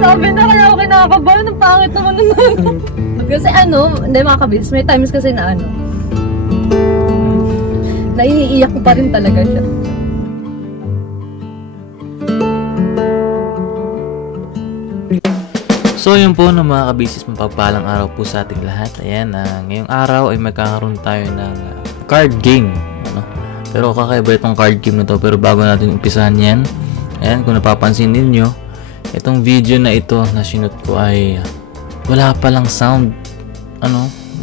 Sabi na kaya ako kinakabahan. Ang pangit naman nun. Kasi hindi mga kabis. May times kasi na naiiyak ko pa rin talaga siya. So yun po no mga kabisis, mapagpalang araw po sa ating lahat. Ayan, ngayong araw ay magkakaroon tayo ng card game. Pero kakaiba itong card game na to. Pero bago natin umpisahan yan, ayan, kung napapansin ninyo, itong video na ito na sinut ko ay wala palang sound.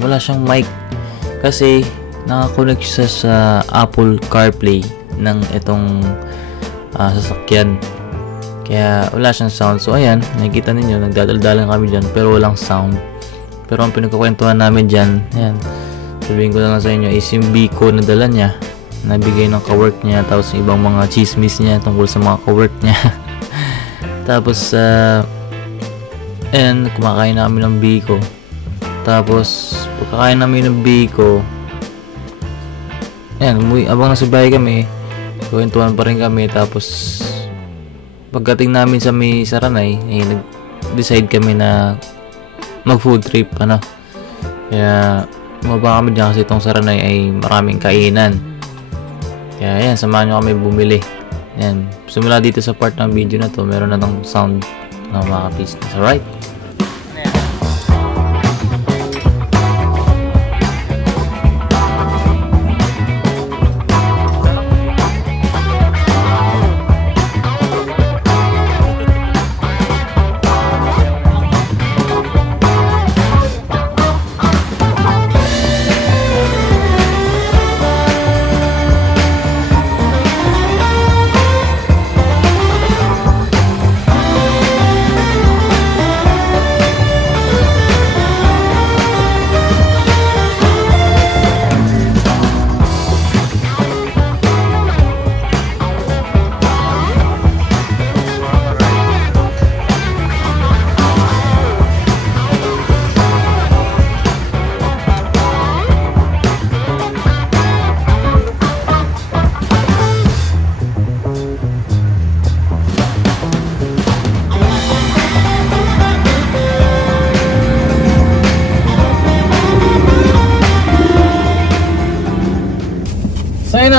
Wala siyang mic. Kasi nakakonect siya sa Apple CarPlay ng itong sasakyan. Kaya wala siyang sound. So ayan, nakikita ninyo, nagdadaldalan kami dyan pero walang sound. Pero ang pinagkukwentuhan namin dyan, ayan, sabihin ko na lang sa inyo, is yung biko na dala niya, nabigay ng kawork niya, tapos yung ibang mga chismis niya tungkol sa mga kawork niya. Tapos ayan, kumakain namin ng biko. Tapos pagkakain namin ng biko, ayan, abang nasa bahay kami, kwentuhan pa rin kami. Tapos pagdating namin sa may Saranay, nag-decide kami na mag-food trip, Kaya mababa kami dyan kasi itong Saranay ay maraming kainan. Kaya ayan, samahan nyo kami bumili. Ayan, simula dito sa part ng video na to, meron na tong sound ng mga business. Alright?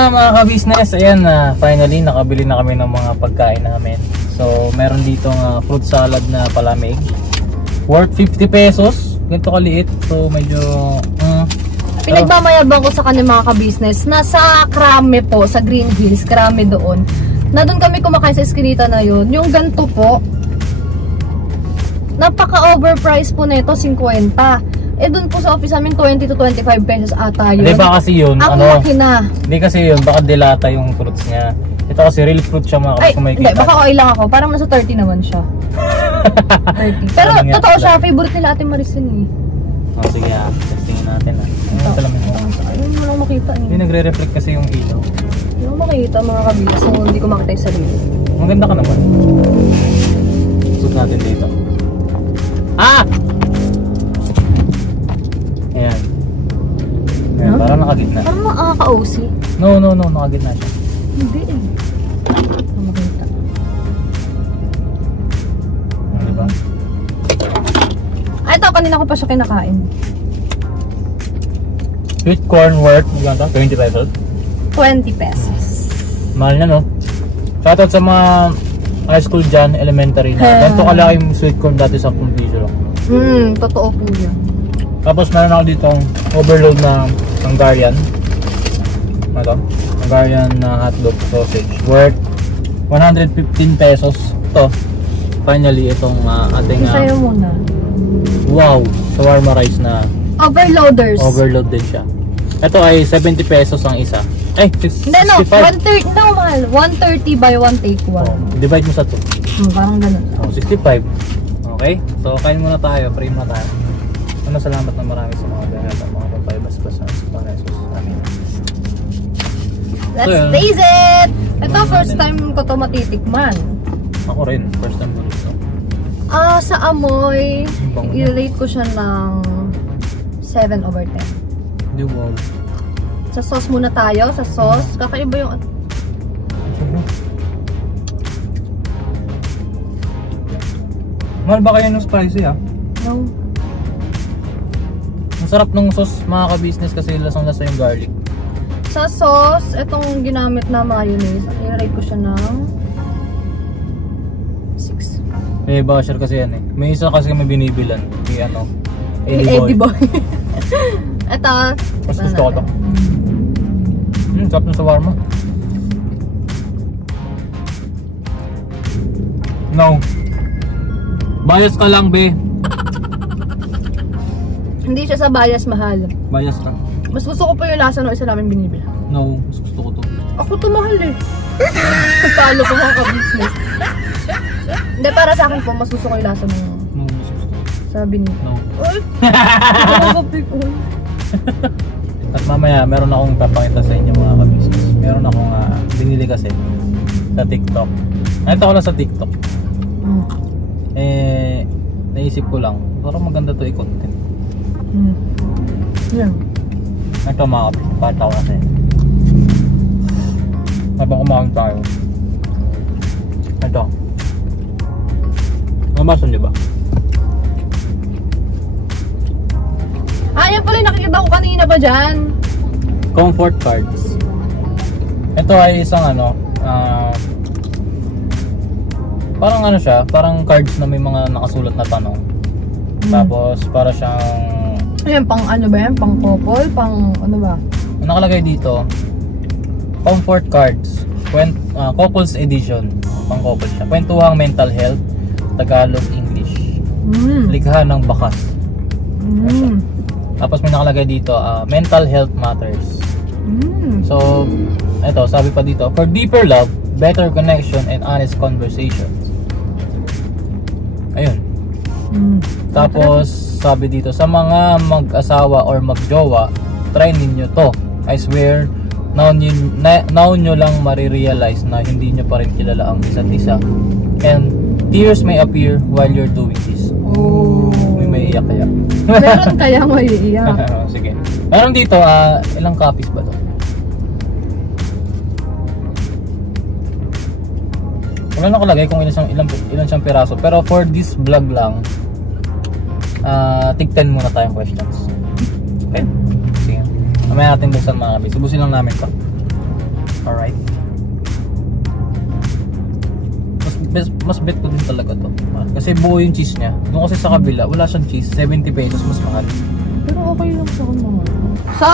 Mga ka-business, ayan, finally nakabili na kami ng mga pagkain namin. So meron ditong fruit salad na palamig worth 50 pesos, ganito kaliit. So medyo pinagmamayabang ko sa kanya mga ka-business. Nasa Krame po, sa Green Hills, Krame doon. Na doon kami kumakain sa eskinita na yun. Yung ganito po, napaka-overpriced po na ito, 50. Doon po sa office namin 20 to 25 pesos ata yun. Hindi ba kasi yun? Ang makina. Hindi kasi yun, baka delata yung fruits niya. Ito kasi real fruit siya mga kapis. Hindi, baka okay lang ako. Parang nasa 30 naman siya. 30. Pero totoo siya, favorite nila Ate Maricin sige, testingin natin Ayun mo lang makita Hindi nagre-reflect kasi yung ilaw. Hindi mo makita mga kabila, so hindi ko makita yung sarili. Maganda ka naman. Suot natin dito. Ayan. Ayan, parang nakagitna. Parang nakaka-OC. No, nakagitna siya. Hindi makita. Diba? Ito, kanina ko pa siya kinakain. Sweet corn worth, 20 pesos? 20 pesos. Mahal na, no? Shoutout sa mga high school dyan, elementary na. Ganito kalaki yung sweet corn dati sa 10 piso lang. Totoo po yan. Tapos meron ako ditong overload na Hungarian. Hungarian na hotdog sausage worth 115 pesos. Ito, finally itong ating Isayo muna. Wow, shawarma rice na overloaders. Overload din siya. Ito ay 70 pesos ang isa. No, 130 no, mahal. 130 by 1 take 1. Divide mo sa 2. Parang ganun. 65. Okay? So kain muna tayo, pray muna tayo. Salamat na marami sa mga dahil at mga papaybas-bas sa Panginoon. Amen. Let's taste it! Ito, first time ko to matitikman. Ako rin, first time ko ito. Sa amoy, i-rate ko siya ng 7/10. Hindi, wow. Sa sauce muna tayo, sa sauce. Kakaiba yung... Mahal ba kayo ng spicy ah? No. Ang sarap ng sauce mga ka-business kasi lasang-lasa yung garlic. Sa sauce, itong ginamit na mayonnaise, i-rate ko siya ng 6. Eh, basher kasi yan eh. May isa kasi may binibilan. May ano, Eddie Boy. Ito. Mas gusto ko to. Sarap ng shawarma. No. Bias ka lang, be. Hindi siya sa bias mahal. Bias ka. Mas gusto ko pa yung lasa ng isa namin binibili. No, mas gusto ko to. Ako to mahal eh. Talo ko mga ka-business. Hindi, para sa akin po, mas gusto ko yung lasa ng No, mas gusto ko. sa binibili. No. Ay! At mamaya, meron akong papakita sa inyo mga ka-business. Meron akong binili kasi sa TikTok. Nakita ko lang sa TikTok. Eh, naisip ko lang, parang maganda to i-content. Yan. Ito mga kapis, pata ko kasi. Habang kumakain tayo. Ito. Namasan nyo ba? Yan pala yung nakikita ko kanina pa dyan. Comfort cards. Ito ay isang ano, parang ano siya, parang cards na may mga nakasulat na tanong. Tapos para siyang Ayan, pang ano ba yan? Pang couple? Pang ano ba? nakalagay dito, comfort cards, couples edition, pang couple siya. Kwentuhang mental health, Tagalog, English. Likha ng bakas. Tapos may nakalagay dito, mental health matters. So, ito, sabi pa dito, for deeper love, better connection, and honest conversations. Ayun. Tapos, sabi dito, sa mga mag-asawa or mag-jowa, try ninyo to. I swear, now nyo lang marirealize na hindi nyo pa rin kilala ang isa't isa. And tears may appear while you're doing this. Oh. May iyak kaya? Meron kaya may iiyak. Sige. Meron dito, ilang copies ba to? Wala nakalagay kung ilan siyang piraso. Pero for this vlog lang, tig 10 muna tayong questions. Okay? Sige. Mamaya natin buksan mga kabis. Ubusin lang namin to. Alright. Mas bet ko din talaga to. Kasi buo yung cheese niya. Doon kasi sa kabila, wala siyang cheese. 70 pesos, mas mahal. Pero okay lang sa akin mga. So,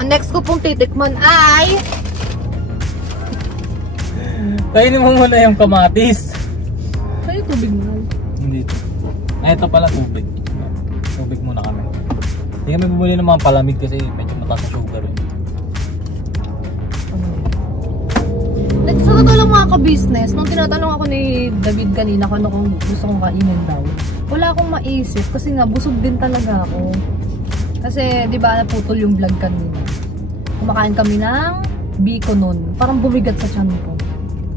ang next ko pong titikman ay kainin mo muna yung kamatis. ay tubig na. Hindi ito. Ito pala tubig. Tubig muna kami. Hindi kami bumili ng mga palamig kasi medyo mataas na sugar. Sa totoo lang mga ka-business, nung tinatanong ako ni David kanina kung ano kung gusto kong kainin daw, wala akong maisip kasi nga busog din talaga ako. Kasi di ba naputol yung vlog kanina. Kumakain kami ng biko nun. Parang bumigat sa tiyan ko.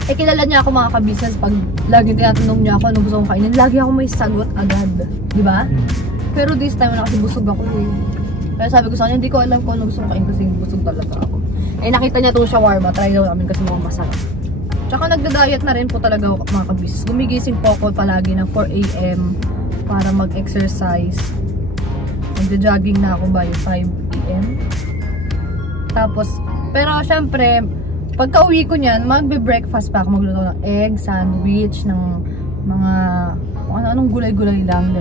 Eh kilala niya ako mga ka-business pag laging tinatanong niya ako ano gusto kong kainin, lagi ako may sagot agad. Di ba? Pero this time na kasi busog ako eh. Kaya sabi ko sa kanya, hindi ko alam kung ano gusto kong kainin kasi busog talaga ako. Eh nakita niya itong shawarma, try daw namin kasi mga masarap. Tsaka nagda-diet na rin po talaga mga kabis. Gumigising po ako palagi ng 4 AM para mag-exercise. Magja-jogging na ako ba yung 5 AM. Tapos, pero syempre, pagka uwi ko niyan, magbe-breakfast pa ako. Magluto ng egg, sandwich, ng mga kung ano-anong gulay-gulay lang.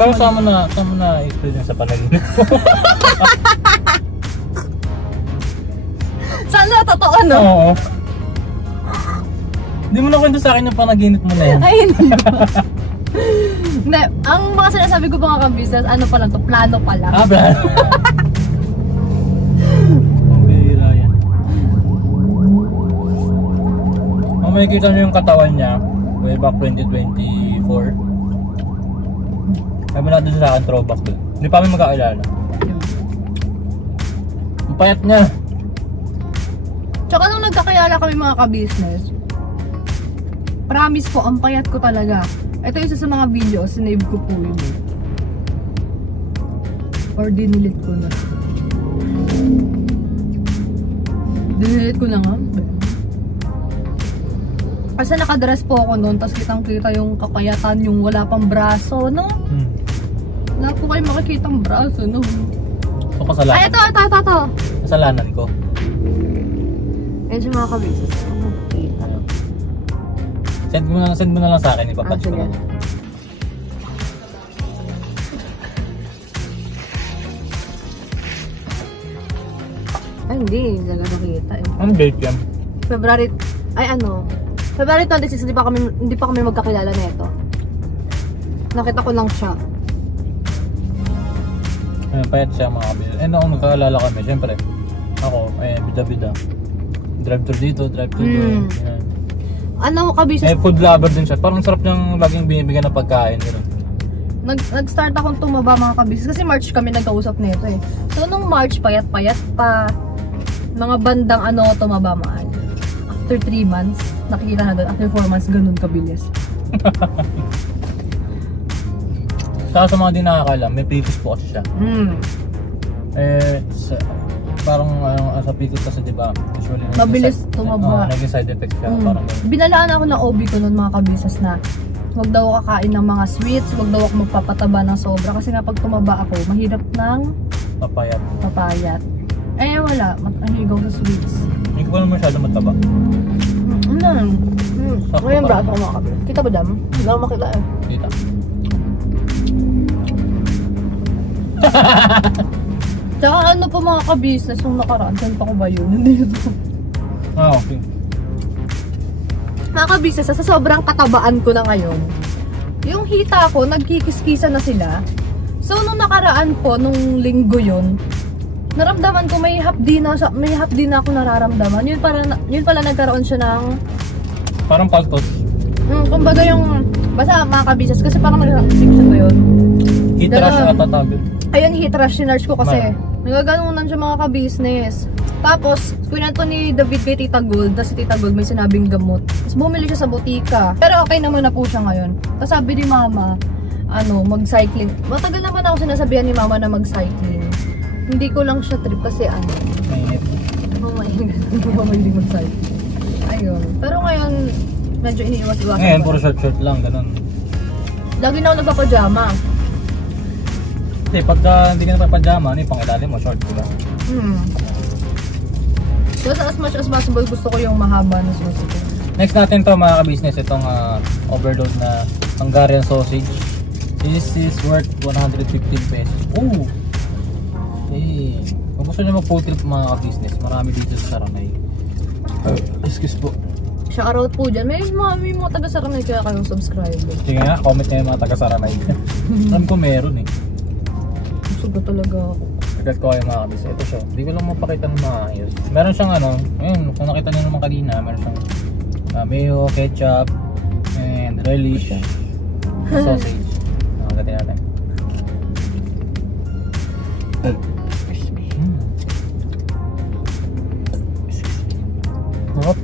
Pero sama na experience sa panaginip ko. Sana totoo, no? Oo. Hindi mo na kwento sa akin yung panaginip mo na yan. Ay, hindi ba? Hindi, ang mga sinasabi ko mga ka-business, ano pa lang to, plano pa lang. Plano. Ang bihira yan. Kung makikita nyo yung katawan niya, way back 2024. Sabi natin sa akin, throwback to. Hindi pa kami magkakilala. Ang payat niya. Tsaka nung nagkakilala kami mga ka-business, promise po, ang payat ko talaga. Ito isa sa mga video, sinave ko po yun. Or dinilit ko na. Dinilit ko na nga. Kasi nakadress po ako noon, tapos kitang-kita yung kapayatan, yung wala pang braso, no? Wala po kayo makikitang braso, no? So, kasalanan. Ay, ito. Kasalanan ko. Yan siya mga kabisas. Send mo na lang sa akin, ipapatch ko sige. lang. Ay, hindi talaga nakita eh. Anong date yan? February 26, hindi pa kami magkakilala nito. Nakita ko lang siya. Payat siya mga kabisnes. Noong nagkaalala kami, syempre, ako, bida-bida. Drive tour dito, drive tour doon. Yan. Ano kabisnes? Food lover din siya. Parang sarap niyang laging binibigyan ng pagkain. Nag-start akong tumaba mga kabisnes kasi March kami nagkausap nito eh. So nung March, payat-payat pa. Mga bandang tumaba mahal. After 3 months, nakikita na doon. After 4 months, ganun kabilis. Saka sa mga di nakakalam, may PCOS po kasi siya. Parang sa PCOS kasi diba, usually mabilis tumaba. Naging side effect siya. Parang binalaan ako ng OB ko nun mga kabisas na huwag daw kakain ng mga sweets, huwag daw ako magpapataba ng sobra kasi nga pag tumaba ako, mahirap ng papayat. Eh wala, mahigaw sa sweets. Hindi ko pa naman masyado mataba. Ako yung braso ko mga kabisas. Kita ba dam? Hindi ako makita eh. Kita. Tsaka ano po mga ka-business nung nakaraan, saan pa ko ba yun? Hindi ito. Okay. Mga ka-business, sa sobrang katabaan ko na ngayon, yung hita ko, nagkikiskisa na sila. So nung nakaraan po, nung linggo yun, naramdaman ko may hapdi na ako nararamdaman. Yun pala nagkaroon siya ng parang paltos. Kumbaga yung, basta mga ka-business, kasi parang nag-restriction ba yun? Heat rush na tatawag. Ayun, heat rush, sinerge ko kasi. Nagaganunan siya mga ka-business. Tapos, kwento ni David kay Tita Gold, tapos si Tita Gold may sinabing gamot. Tapos bumili siya sa butika. Pero okay naman na po siya ngayon. Tapos sabi ni Mama, mag-cycling. Matagal naman ako sinasabihan ni Mama na mag-cycling. Hindi ko lang siya trip kasi Mainit. Hindi ko mahilig mag-cycling. Ayun. Pero ngayon, medyo iniiwas-iwasan. Ngayon, puro short lang, ganun. Lagi na ako nagpapajama. Hindi, pagka hindi ka napapajama, pangilalim mo, short ko lang. So, as much as possible, gusto ko yung mahaba na sausage. Next natin to mga ka-business, itong overload na Hungarian sausage. This is worth 115 pesos. Oh! Eh, kung gusto nyo mag-food trip mga ka-business, marami dito sa Saranay. Excuse po. Shoutout po dyan. May mga taga-Saranay kaya kayong subscriber. Sige nga, comment na yung mga taga-Saranay. Alam ko meron eh. Gusto ko talaga ako. Agad ko kayo mga kabis. Ito siya. Hindi ko lang mapakita ng maayos. Meron siyang ayun, kung nakita niyo naman kanina, meron siyang mayo, ketchup, and relish, sausage. Nakagatin natin. Sarap.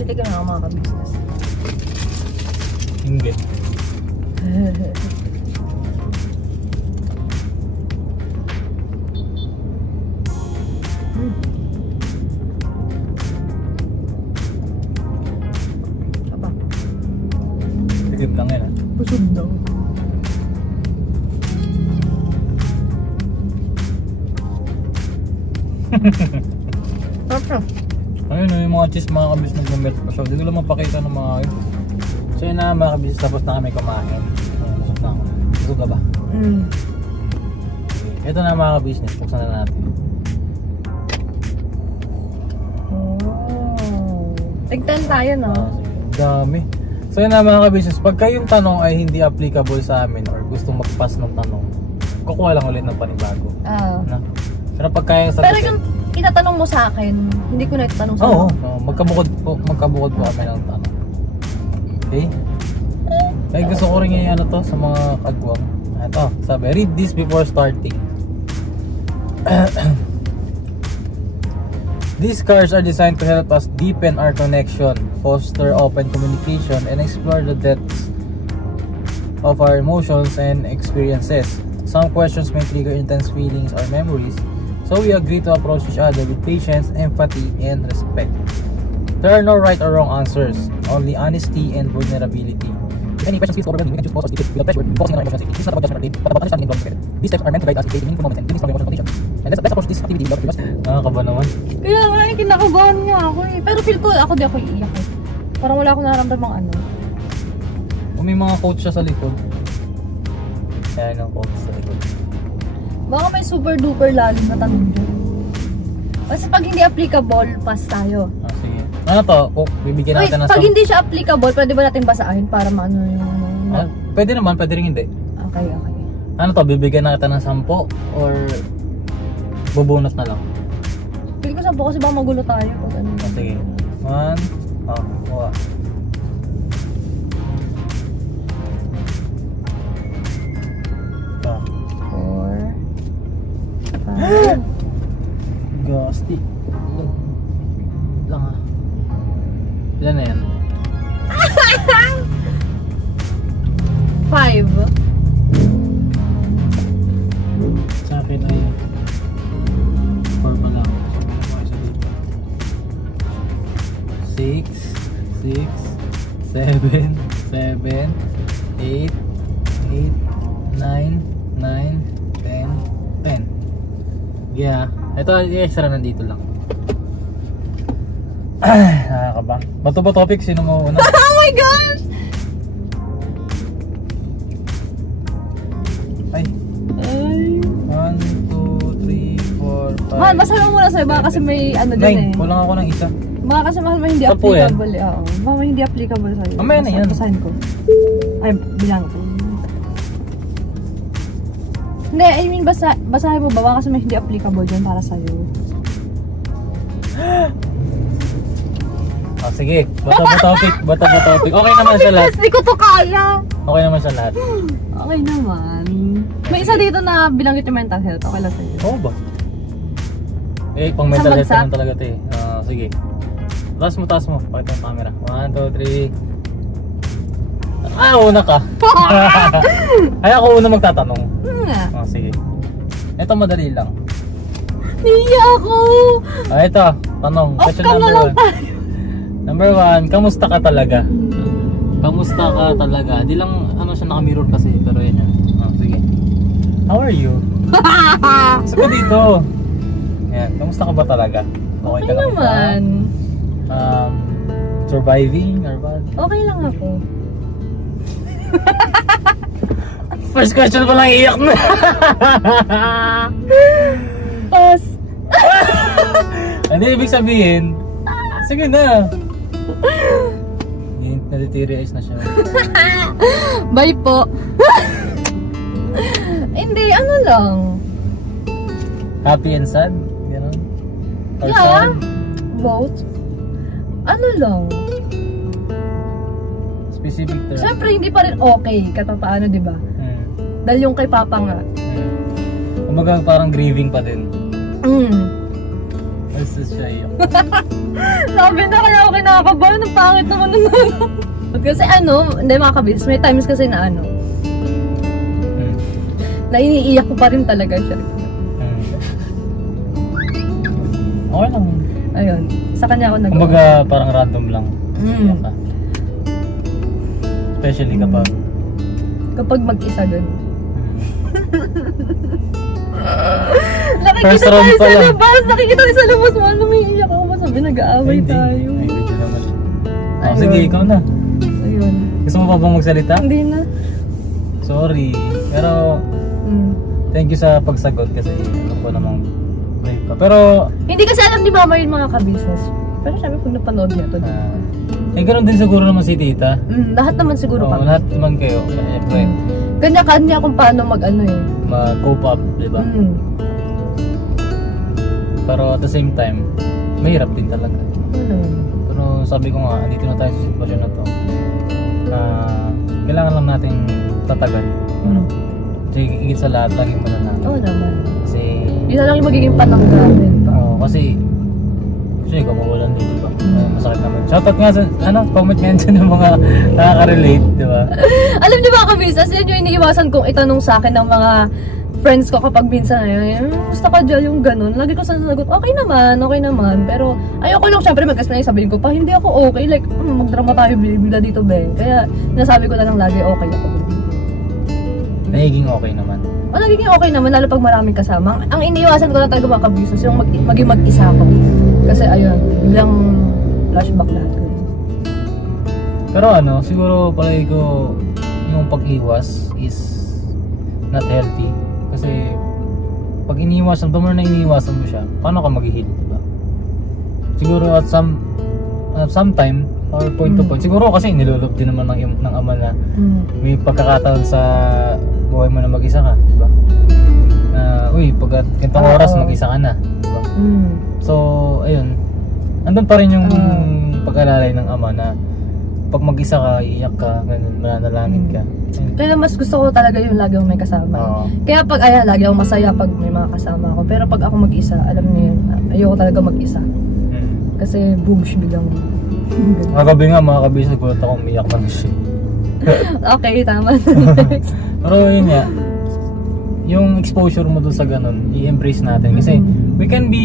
Titignan ako mga ka-business. Hindi. Tikip lang yan Busog daw. Sarap. Ayun, yung mga cheese mga kabis nag-melt pa siya. Hindi ko lang mapakita ng mga yun. So yun na mga kabis, tapos na kami kumain. Busog na ako. Busog ka ba? Ito na mga kabisnes, buksan na natin. Tigtan tayo, no? Dami. So yun na mga kabisnes, pagka yung tanong ay hindi applicable sa amin or gustong mag-pass ng tanong, kukuha lang ulit ng panibago. Na? Pero pagka yung pero kung itatanong mo sa akin, hindi ko na itatanong sa Oo, magkabukod po kami ng tanong. Okay? Ay gusto ko rin yung sa mga kagwang. Ito, sabi, read this before starting. These cards are designed to help us deepen our connection, foster open communication, and explore the depths of our emotions and experiences. Some questions may trigger intense feelings or memories, so we agree to approach each other with patience, empathy, and respect. There are no right or wrong answers, only honesty and vulnerability. If any questions feel overwhelming, we can choose pause or skip it without pressure, focusing on our emotional safety. This is not about judgment or blame, but about understanding and growing together. These steps are meant to guide us in creating meaningful moments and building strong emotional conditions. And let's approach this activity without curiosity. Nakakaba naman. Kaya nga, kinakabahan nga ako eh. Pero feel ko, ako di ako iiyak eh. Parang wala akong nararamdamang ano. Kung may mga quotes siya sa likod. Ayan ang quotes sa likod. Baka may super duper lalim na tanong dyan. Kasi pag hindi applicable, pass tayo. Ah, sige. Ano to? Bibigyan Wait, natin ng pag hindi siya applicable, pwede ba natin basahin para maano yung... Pwede naman, pwede rin hindi. Okay. Ano to? Bibigyan natin ng 10 or bubunot na lang? Feel ko 10 kasi baka magulo tayo. Pag ano. Sige. 1. Kuha. Ah. 4 5 Gasti. Lang ah. Ilan na yan? 5 Sa akin ay 4 pa lang. 6 7 8 8 9 10 10. Yeah. Ito, extra nandito lang. Nakakaba. Bato ba topic? Sino mo una? Oh my gosh! Ay. 1, 2, 3, 4, 5. Man, basahin mo muna sa'yo. Baka kasi may ano dyan eh. 9. Kulang ako ng isa. Baka kasi mahal hindi 10 yan. applicable eh. Oo. Baka may hindi applicable sa'yo. Mamaya na yan. Basahin ko. Ay, bilang ko. Hindi, I mean, basahin mo ba? Baka kasi may hindi applicable dyan para sa'yo. Ah, sige. Bato ba topic? Okay naman sa lahat. Hindi ko to kaya. Okay naman sa lahat. Okay naman. May isa dito na bilanggit yung mental health. Okay lang sa'yo. Oo ba? Eh, pang mental health bagsak? naman talaga ito eh. Sige. Taas mo. Pakita yung camera. 1, 2, 3. Una ka. Ay, ako una magtatanong. Nga. Sige. Ito madali lang. Niya ako. Ito. Tanong. Question Outcome na number lang 1. tayo. Number 1. Kamusta ka talaga? Kamusta ka talaga? Di lang ano siya naka-mirror kasi. Pero yan yan. Sige. How are you? Sabi dito. Yan. Kamusta ka ba talaga? Okay ka lang ba? naman. Surviving or what? Okay lang ako. First question pa lang iyak na. Pass. Ano ibig sabihin? Sige na. Nalitearize na siya. Bye po. Hindi, ano lang. Happy and sad? Ganon? Or Yeah. sad? Both. Ano lang. Specific term? Siyempre, hindi pa rin okay. Paano, di ba? Dahil yung kay Papa nga. Kumbaga parang grieving pa din. Basta siya yun. Sabi na kaya ako kinakabahan. Ang pangit naman nun. Kasi ano, hindi mga kabis. May times kasi na ano. Na iniiyak ko pa rin talaga siya. Okay lang. Ayun. Sa kanya ako nag-o. Kumbaga parang random lang. Iyak ka. Especially kapag mag-isa dun. First Nakikita round tayo pa sa lang. labas. Nakikita tayo sa labas. Ano may iyak ako. Masabi nag-aaway Hindi. tayo. Ay, video naman. Ayun. Sige, ikaw na. Ayun. Gusto mo pa bang magsalita? Hindi na. Sorry. Pero thank you sa pagsagot kasi alam ko namang brave ka. Pero Hindi kasi alam ni Mama yung mga ka-business. Pero sabi pag napanood niya to. ganoon din siguro naman si tita. Lahat naman siguro Oo, kami. lahat naman kayo. Siyempre, Kanya-kanya kung paano mag-ano eh. mag-cope up, di ba? Pero at the same time, mahirap din talaga. Pero sabi ko nga, andito na tayo sa sitwasyon na to. Kailangan lang natin tatagal. Kasi higit sa lahat, laging mananalo. Oo naman. Kasi, Yun na lang yung magiging pananggamin pa. kasi ikaw mawalan dito ba? Masakit naman. Shoutout nga sa, comment mention ng mga nakaka-relate, di ba? Alam niyo ba kami, as yan yung iniiwasan kong itanong sa akin ng mga friends ko kapag minsan gusto ka dyan yung ganun. Lagi ko sasagot, okay naman. Pero ayoko lang syempre mag-explain, sabihin ko pa, hindi ako okay. Like, magdrama tayo bigla dito, be. Kaya nasabi ko na lang lagi, okay ako. Nagiging okay naman. Nagiging okay naman, lalo pag maraming kasama. Ang iniiwasan ko na talaga mga kabisos, yung maging mag-isa ako. Kasi ayun, biglang flashback lahat ko. Pero siguro palagi ko yung pag-iwas is not healthy. Kasi pag iniiwasan, na iniiwasan mo siya, paano ka mag-heal, diba? Siguro at some time or point to point, siguro kasi nilolob din naman ng ama na may pagkakataon sa buhay mo na mag-isa ka, diba? Uy, pag ganitong oras mag-isa ka na, diba? So, ayun, andun pa rin yung pag-alalay ng ama na pag mag-isa ka, iiyak ka, ganun, mananalangin ka. Kaya mas gusto ko talaga yung lagi akong may kasama. Kaya pag lagi akong masaya pag may mga kasama ako. Pero pag ako mag-isa, alam niyo yun, ayoko talaga mag-isa. Kasi boosh biglang. Kagabi nga mga kabisa, gulat ako umiyak na siya. Okay, tama. Pero yun nga, yung exposure mo dun sa ganun, i-embrace natin. Kasi we can be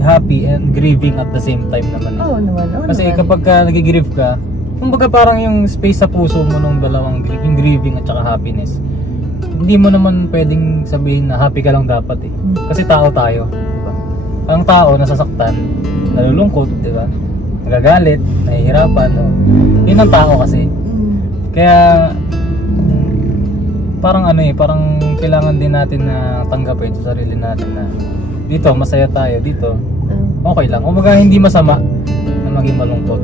happy and grieving at the same time naman. Oo naman. Kasi kapag nag-grieve ka, kumbaga parang yung space sa puso mo nung dalawang, yung grieving at saka happiness, hindi mo naman pwedeng sabihin na happy ka lang dapat eh. Kasi tao tayo, diba? Ang tao nasasaktan, nalulungkot, diba? Nagagalit, nahihirapan, no? Yun ang tao kasi. Kaya parang parang kailangan din natin na tanggapin sa sarili natin na dito masaya tayo, dito okay lang. Kumbaga hindi masama na maging malungkot.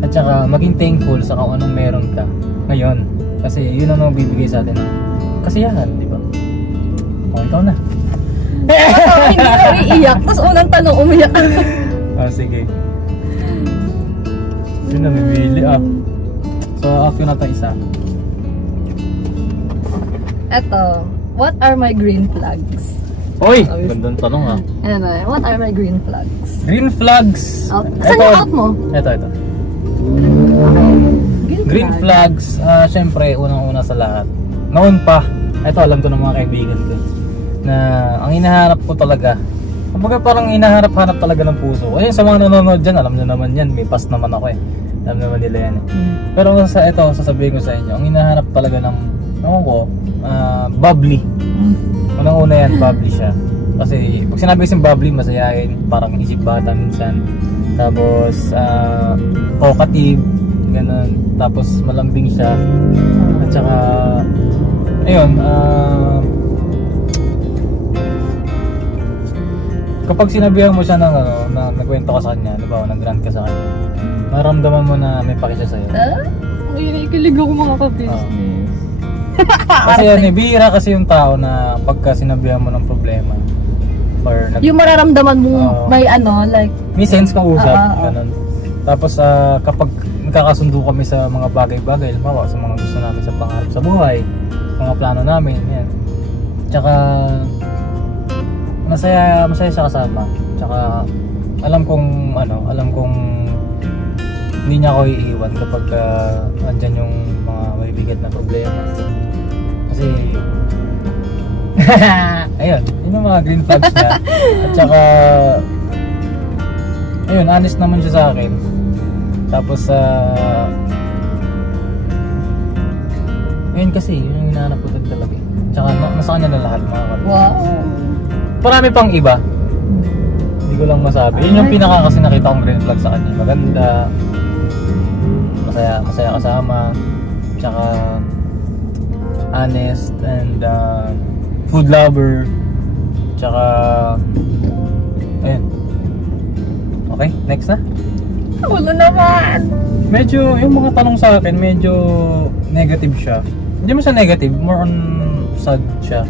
At saka maging thankful sa kung anong meron ka ngayon. Kasi yun ang bibigay sa atin ng kasiyahan, di ba? O, ikaw na. Hindi ako iiyak. Tapos unang tanong, umiyak. Sige. Yun na, bibili So, after na tayo isa. Eto, what are my green flags? Oy! Gandang tanong What are my green flags? Green flags! Saan yung out mo? Ito. Green flags, syempre unang-una sa lahat. Noon pa, ito alam ko ng mga kaibigan ko na ang hinahanap ko talaga, kumbaga parang hinahanap-hanap talaga ng puso. Ayun, sa mga nanonood dyan, alam nyo naman yan, may pass naman ako alam naman nila yan Pero sasabihin ko sa inyo, ang hinahanap talaga ng bubbly. Unang-una yan, bubbly siya. Kasi pag sinabi kasing bubbly, masayahin, parang isip bata minsan. Tapos talkative, ganun. Tapos malambing siya. At saka ayun, kapag sinabihan mo siya ng na nagkwento ka sa kanya, di ba, nag-rant ka sa kanya, maramdaman mo na may paki siya sa'yo. Nakikilig ako mga ka-business. Kasi bihira kasi yung tao na pagka sinabihan mo ng problema or yung mararamdaman mo may like may sense kang usap, ganun. Tapos kapag nagkakasundo kami sa mga bagay-bagay, halimbawa sa mga gusto namin sa pangarap sa buhay, mga plano namin, yan. Tsaka masaya siya kasama. Tsaka alam kong hindi niya ako iiwan kapag andyan yung mga mabibigat na problema. Kasi ayun, yun yung mga green flags niya. At saka ayun, honest naman siya sa akin. Tapos ayun kasi, yun yung hinahanap ko talaga. Tsaka nasa kanya na lahat mga kapatid. Wow. Marami pang iba. Hindi ko lang masabi. Yun yung pinaka kasi nakita kong green flag sa kanya. Maganda, masaya kasama, tsaka honest and food lover, tsaka ayun. Okay, next na. Wala naman. Medyo yung mga tanong sa akin medyo negative siya. Hindi mo siya negative, more on sad siya.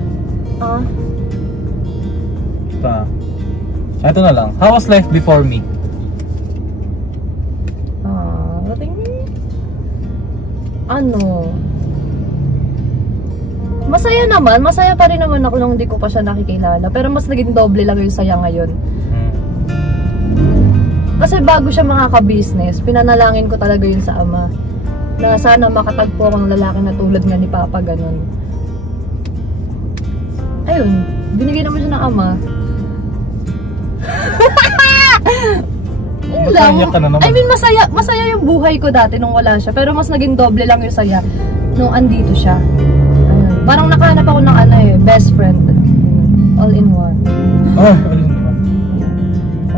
Ito na lang. How was life before me? Masaya naman. Masaya pa rin naman ako nung hindi ko pa siya nakikilala. Pero mas naging doble lang yung saya ngayon. Kasi bago siya makaka-business, pinanalangin ko talaga yun sa ama. Na sana makatagpo akong lalaki na tulad nga ni Papa, ganun. ayun, binigay naman siya ng ama. Yun lang. Masaya ka na naman. I mean, masaya yung buhay ko dati nung wala siya. Pero mas naging doble lang yung saya nung andito siya. Ayun. Parang nakahanap ako ng best friend. All in one. Oh, all in one.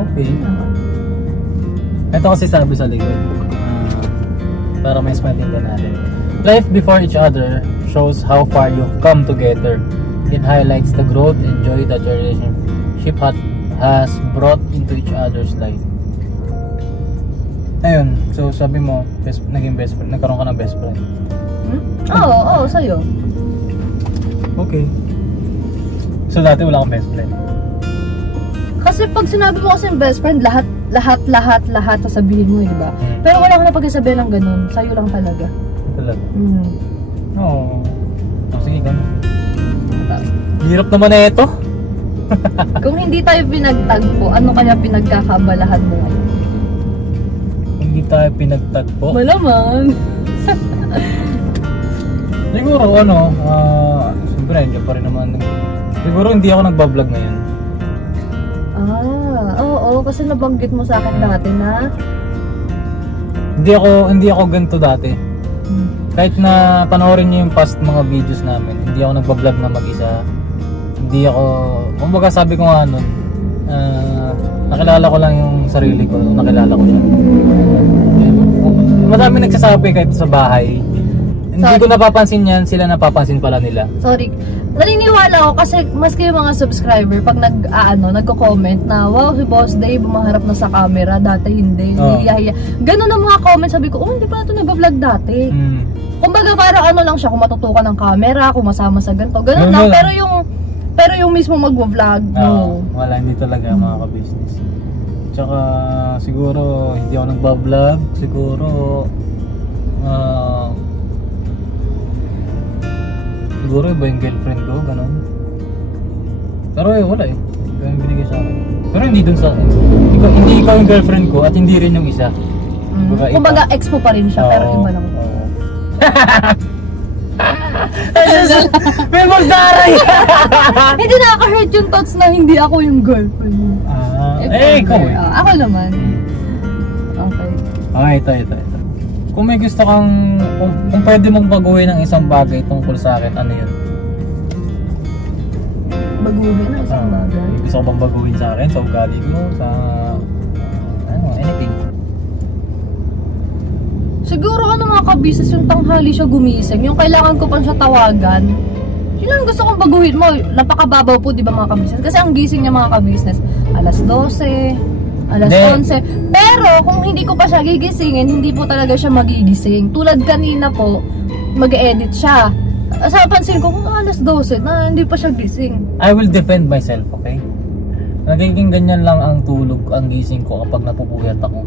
Okay. Ito kasi sabi sa likod. Para may maintindihan natin. Life before each other shows how far you've come together. It highlights the growth and joy that your relationship has brought into each other's life. Ayun, so sabi mo, naging best friend, nagkaroon ka ng best friend. Oo, sa'yo. Okay. So dati wala kang best friend. Kasi pag sinabi mo kasi yung best friend, lahat sasabihin mo, di ba? Pero wala ko na pagsasabihin ng ganun. Sa'yo lang talaga. Talaga? Oo. Sige, ganun. Hirap naman na ito. Kung hindi tayo pinagtagpo, ano kaya pinagkakabalahan mo ngayon? Hindi tayo pinagtagpo. Malamang. Siguro siyempre hindi pa rin naman. Siguro hindi ako nagbablog ngayon. Oo, kasi nabanggit mo sa akin dati na Hindi ako ganito dati. Kahit na panoorin niyo yung past mga videos namin, hindi ako nagbablog na mag-isa. Hindi ako, kumbaga sabi ko nga nun, nakilala ko lang yung sarili ko, nakilala ko siya. Madami nagsasabi kahit sa bahay. Hindi ko napapansin yan, sila napapansin pala nila. Sorry. Naniniwala ako kasi maski yung mga subscriber pag nagko-comment na wow, si Boss Dave bumaharap na sa camera, dati hindi, hiya-hiya. Ganun ang mga comments, sabi ko, hindi pa na ito nag-vlog dati. Kumbaga parang lang siya, kung matutukan ng camera, kung masama sa ganito, ganun lang. Pero yung mismo mag-vlog, no. Wala, hindi talaga mga ka-business. Tsaka siguro hindi ako nagbablog, siguro siguro iba yung girlfriend ko, ganun. Pero wala eh. Ikaw yung binigay sa akin. Pero hindi dun sa akin. Hindi ikaw yung girlfriend ko at hindi rin yung isa. Kumbaga ex mo pa rin siya, pero iba lang. May magdaray! Hindi nakaka-hurt yung thoughts na hindi ako yung girlfriend mo. Ikaw eh. Ako naman. Okay. Ito. Kung may gusto kang, kung pwede mong baguhin ng isang bagay tungkol sa akin, ano yun? Baguhin ng isang bagay? Gusto ko bang baguhin sa akin, sa ugali mo, sa anything? Siguro mga ka-business yung tanghali siya gumising, yung kailangan ko pa siya tawagan. Yun lang gusto kong baguhin mo. Napakababaw po, di ba mga ka-business? Kasi ang gising niya mga ka-business, alas 12, alas 11. Pero kung hindi ko pa siya gigisingin, hindi po talaga siya magigising. Tulad kanina po, mag-edit siya. Sa pansin ko, kung alas 12 na hindi pa siya gising. I will defend myself, okay? Nagiging ganyan lang ang tulog, ang gising ko kapag napupuyat ako.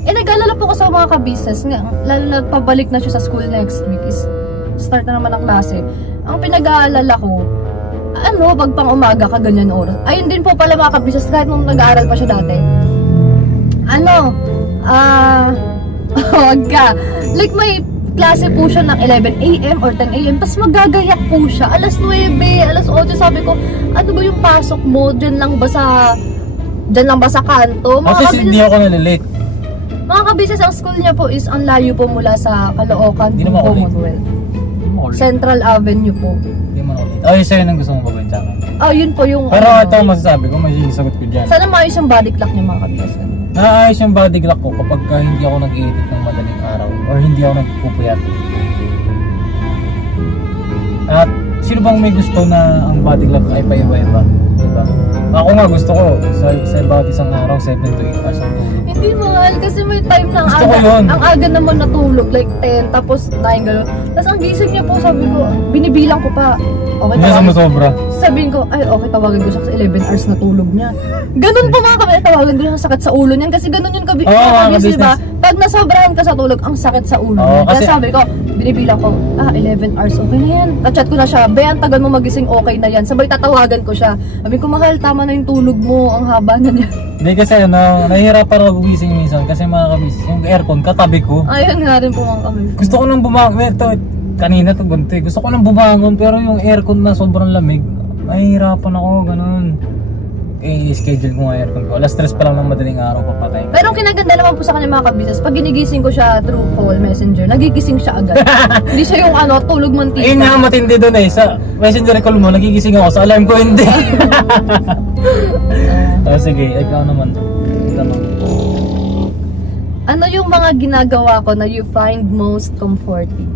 Nag-alala po ko sa mga ka-business, lalo na pabalik na siya sa school next week, is start na naman ang klase. Ang pinag-aalala ko, pag pang umaga ka ganyan oras. Ayun din po pala mga ka-business, kahit nung nag-aaral pa siya dati. Wag ka. Like may klase po siya ng 11 AM or 10 AM, tapos magagayak po siya. Alas 9, alas 8, sabi ko, ano ba yung pasok mo? Diyan lang ba sa kanto? At least hindi ako nalilate. Mga ka-business, ang school niya po is ang layo po mula sa Caloocan to Commonwealth. Central Avenue po. Hindi mo ulit. Isa yun ang gusto mong baguhin sa akin. Yun po yung... Pero ito ang masasabi ko, may sagot ko dyan. Sana maayos yung body clock niya mga ka-business. Naayos yung body clock ko kapag hindi ako nag-edit ng madaling araw or hindi ako nagpupuyat. At sino bang may gusto na ang body clock ay paiba-iba? Diba? Ako nga gusto ko sa bawat isang araw 7 to 8 hours ang tulog. Hindi mahal kasi may time na ang aga naman natulog like 10 tapos 9 gano'n. Tapos ang gising niya po, sabi ko, binibilang ko pa. Okay, hindi sumusobra. Sabihin ko, okay, tawagan ko siya kasi 11 hours na tulog niya. Ganun po mga kapatid, tawagan ko siya sa sakit sa ulo niyan kasi ganun yung diba? Pag nasobrahan ka sa tulog, ang sakit sa ulo niya. Kaya sabi ko, binibilang ko, 11 hours, okay na yan. Kachat ko na siya, ang tagal mo magising, okay na yan. Sabay tatawagan ko siya. Sabi ko, mahal, tama na yung tulog mo, ang haba na niya. Hindi kasi nahihirapan ako gumising minsan kasi mga kabising, yung aircon katabi ko. Ayun nga rin po mga kami. Gusto ko nang bumangon, kanina to ganito eh. Gusto ko nang bumangon pero yung aircon na sobrang lamig, mahihirapan ako, ganun. I-schedule ko nga aircon ko. Alas 3 pa lang ng madaling araw papatay. Pero ang kinaganda naman po sa kanya mga kabisnes, pag ginigising ko siya through call, messenger, nagigising siya agad. Hindi siya yung tulog mantika. Ayun nga matindi doon eh. Sa messenger call mo, nagigising ako. Sa alarm ko hindi. Sige, ikaw naman. Ano yung mga ginagawa ko na you find most comforting?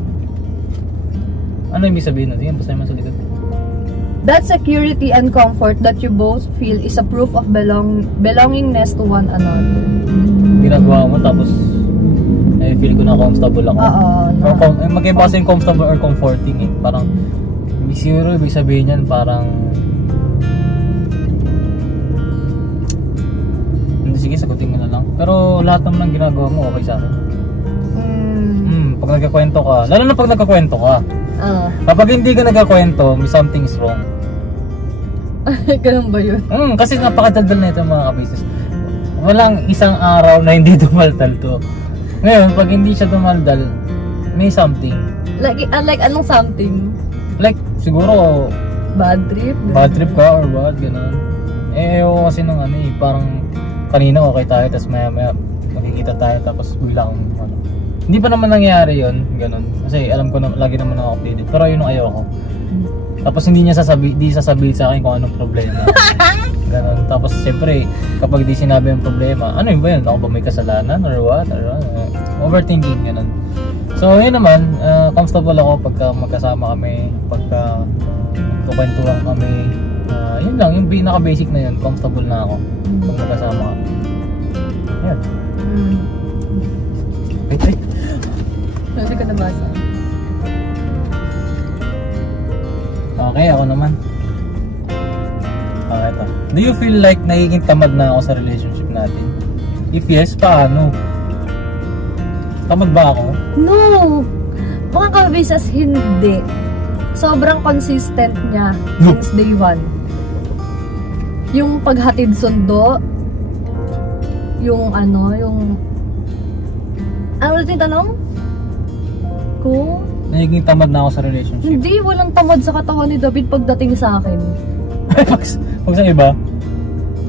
Ano ibig sabihin nun? Sige, basta naman sa likod. That security and comfort that you both feel is a proof of belongingness to one another. Ginagawa mo tapos feel ko na comfortable ako. Oo. Mag-iba kasi yung comfortable or comforting eh. Parang, siguro ibig sabihin yan parang sige, sagutin mo na lang. Pero lahat naman ng ginagawa mo okay sa akin. Pag nagkakwento ka, lalo na pag nagkakwento ka. Kapag hindi ka nagkakwento, something is wrong. Ganun ba yun? Kasi napakadaldal na ito mga kabisnes. Walang isang araw na hindi dumaldal to. Ngayon, pag hindi siya dumaldal, may something. Like anong something? Like, siguro, Bad trip? bad trip ka or what, gano'n. Ewan kasi nung parang kanina okay tayo, tapos maya makikita tayo, tapos biglang hindi pa naman nangyari yun, ganun. Kasi alam ko na, lagi naman ako updated. Pero yun ang ayoko. Tapos hindi sasabihin sa akin kung anong problema. Ganun. Tapos siyempre, kapag di sinabi yung problema, ano yun ba yun? Ako ba may kasalanan or what? Overthinking, ganun. So yun naman, comfortable ako pagka magkasama kami, pagka magkukwentuhan kami. Yun lang, yung pinaka-basic na yun, comfortable na ako pag magkasama kami. Yan. Wait. Kasi ka nabasa. Okay, ako naman. Okay, ito. Do you feel like nagiging tamad na ako sa relationship natin? If yes, paano? Tamad ba ako? No! Mga kabisas, hindi. Sobrang consistent niya since day one. Yung paghatid sundo, yung ano ulit yung tanong? Kung? Nagiging tamad na ako sa relationship. Hindi, walang tamad sa katawan ni David pagdating sa akin. Pag sa iba?